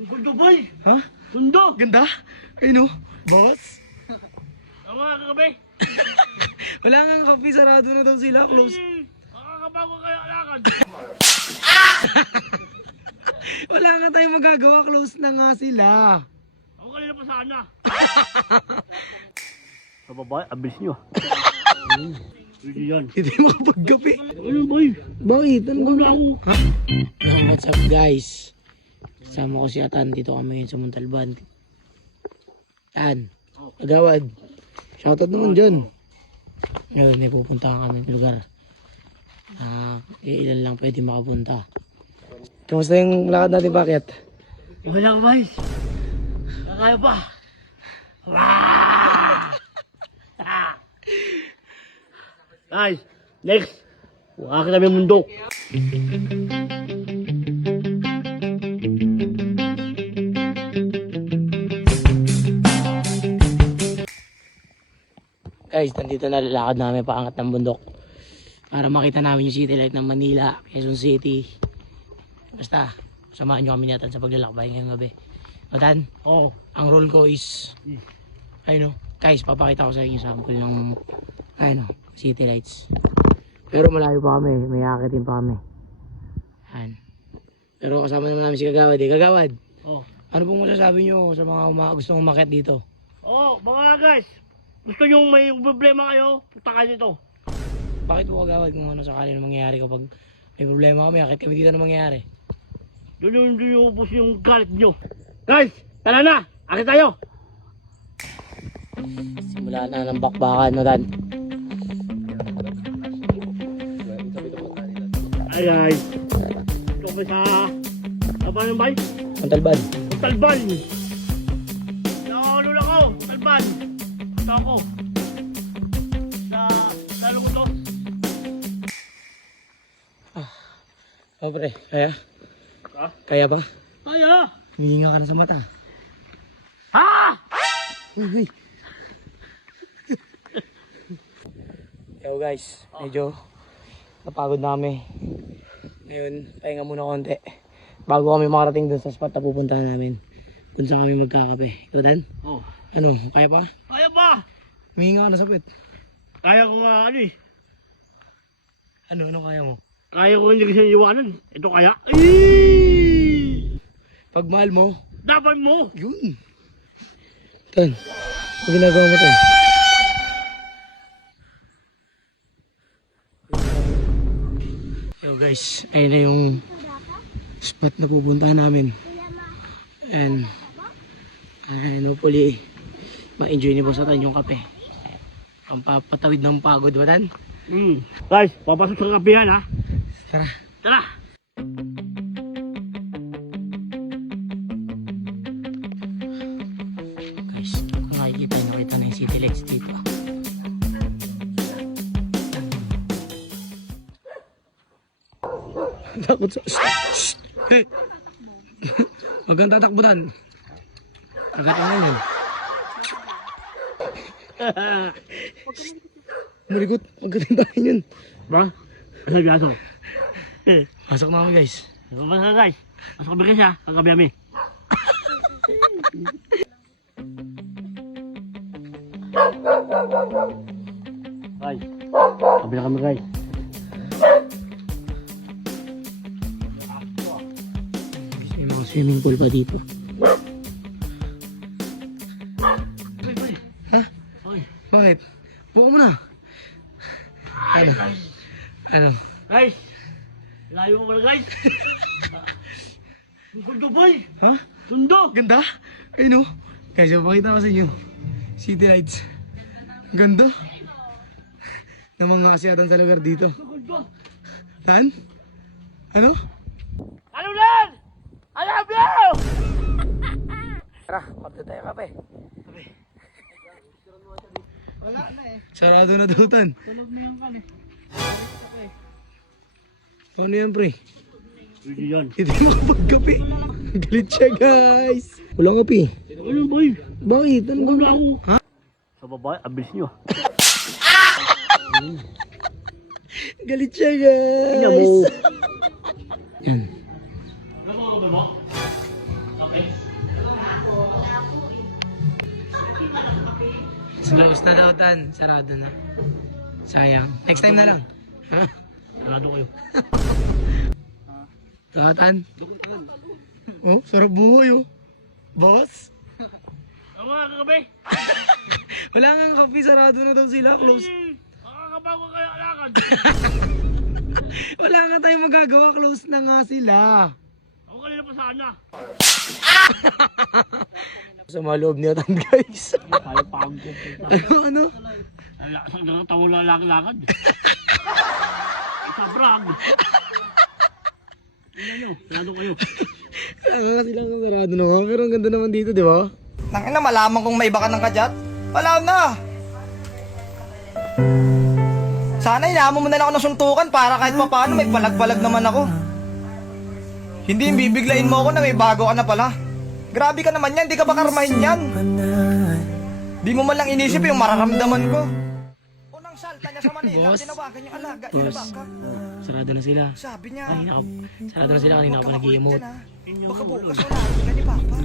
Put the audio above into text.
Ganda boy! Ha? Ganda! Ganda? Ayun o. Boss? Ang mga kagabi! Wala nga kape, sarado na daw sila. Close. Makakabago kaya alakad! Wala nga tayong magagawa. Close na nga sila. Ako kanina pa sana! Sa babae, abilis nyo. Pwede yan. Hindi mo kapagkape. Ano boy? Bakit? Ano Wala ba? ako. Ha? What's up guys? Kasama ko si Atan. Dito kami ngayon sa Montalban. Tan. Agawad. Shoutout naman dyan. Ngayon may pupunta kami ng lugar. Ilan lang pwede makapunta. Kamusta yung lakad natin, bakit? Wala ko boys. Kakaya pa. Waaah! Guys, next. Wala ka namin mundo. Guys, nandito na lalakad namin paangat ng bundok para makita namin yung city light ng Manila, Quezon City. Basta, samahan nyo kami natin sa paglalakbay ngayong gabi. Matan, Oo. ang role ko is, ayun o, guys, papakita ko sa inyo sample ng, ayun o, city lights. Pero malayo pa kami, may akitin pa kami. Ayan. Pero kasama naman namin si Kagawad eh. Kagawad, Oo. ano pong masasabi nyo sa mga gustong umakyat dito? Oo, mga guys. Gusto nyo may problema kayo, punta kayo dito. Bakit po Kagawad kung ano sakali na mangyayari kapag may problema kami, akit kami dito na mangyayari? Doon yung ubus yung galit nyo. Guys, tara na! Akit tayo! Simula na ng bakbakan, no, Dan? Ay guys. Ito ko sa... Taban ng bay? Montalban. Talban! Nakakalo lang ako! Talban! Ito ako. Sa lalo ko to. Oh, pre, kaya? Ha? Kaya ba? Kaya! Humihinga ka na sa mata. Ha! Uy. Yo guys, medyo napagod na kami. Ngayon, pahinga muna konti. Bago kami makarating dun sa spot na pupuntahan namin. Kung saan kami magkakape. Ito, Dan? Oh. Ano, kaya pa? Kaya ba? Humihinga ka na sa puwet. Kaya ko nga ano eh. Ano kaya mo? Kaya ko hindi kasi iwanan. Ito kaya. Eeeeee! Pag mahal mo, Dapat mo! yun. Tan, ang ginagawa mo, Tan? Yo guys, ayun na yung spot na pupuntahan namin. And hopefully ma-enjoy ni Boss Atan yung kape. Ang papatawid ng pagod ba, Tan? Guys, papasok sa kapihan ha. Tara. Tara! Guys, kung nakikita na yung city lights dito. Takot sa... Shh! Hey! Huwag kang tatakbutan. Tagatin na yun. Marikot, huwag kang tatakbutan yun. Ba? Asal biaso? Pasok na kami guys. Masok ka guys. Masok kami guys ha. Kagabi kami. Guys. Kagabi na kami guys. May mga swimming pool pa dito. Ha? Oy. Bakit? Buka mo na. Ano? Ano? Guys. Layo mo pala guys. Sundo boy. Ha? Sundo. Ganda? Ayun o. Guys, mapakita ko sa inyo. City lights. Ganda. Ng mga asyatan sa lugar dito. Sundo. Tan? Ano? Ano lan? I love you! Tara, magda tayo kape. Wala na eh. Sarado na daw, Tan. Tulog na yung kan eh. Ano yan, pre? Pwede yan. Hindi mo kapagkape. Galit siya, guys. Walang kape. Ano boy? Bakit? Ano Wala ba? ako. Ha? Sa babae, abilis nyo. Galit siya, guys. Tingnan mo. Yan. Ano ba ba? Sa kape? Close na daw, Tan. Sarado na. Sayang. Next time na lang. Ha? Sarado kayo. Saka, Tan. Oh, sarap buhay, oh. Boss? Ang mga kakape? Wala nga kape, sarado na daw sila. Close. Makakabago kayo alakad. Wala nga tayong magagawa. Close na nga sila. Ako kanina pa sana. Sa mga loob niya, Tan, guys. Kaya pagod ko. ano? Ang nakatawa na lakad. Isa brag. Ano, sarado kayo. Wala nga silang sarado na nga. Pero ang ganda naman dito, di ba? Nangina, malaman kong may iba ka ng kadyat. Wala na. Sana inaamo mo na lang ako ng suntukan para kahit papaano may palag-palag naman ako. Hindi yung bibiglain mo ako na may bago ka na pala. Grabe ka naman yan, di ka ba karmahin yan? Di mo man lang inisip yung mararamdaman ko. Unang salta niya sa Manila, Boss. tinawagan yung alaga, Boss. inabak ka. Sarado na sila. Sabi niya, Sarado na sila kanina huwag ako ka makulit nag-i-emote. dyan, ha. Baka bukas wala ka ni Papa.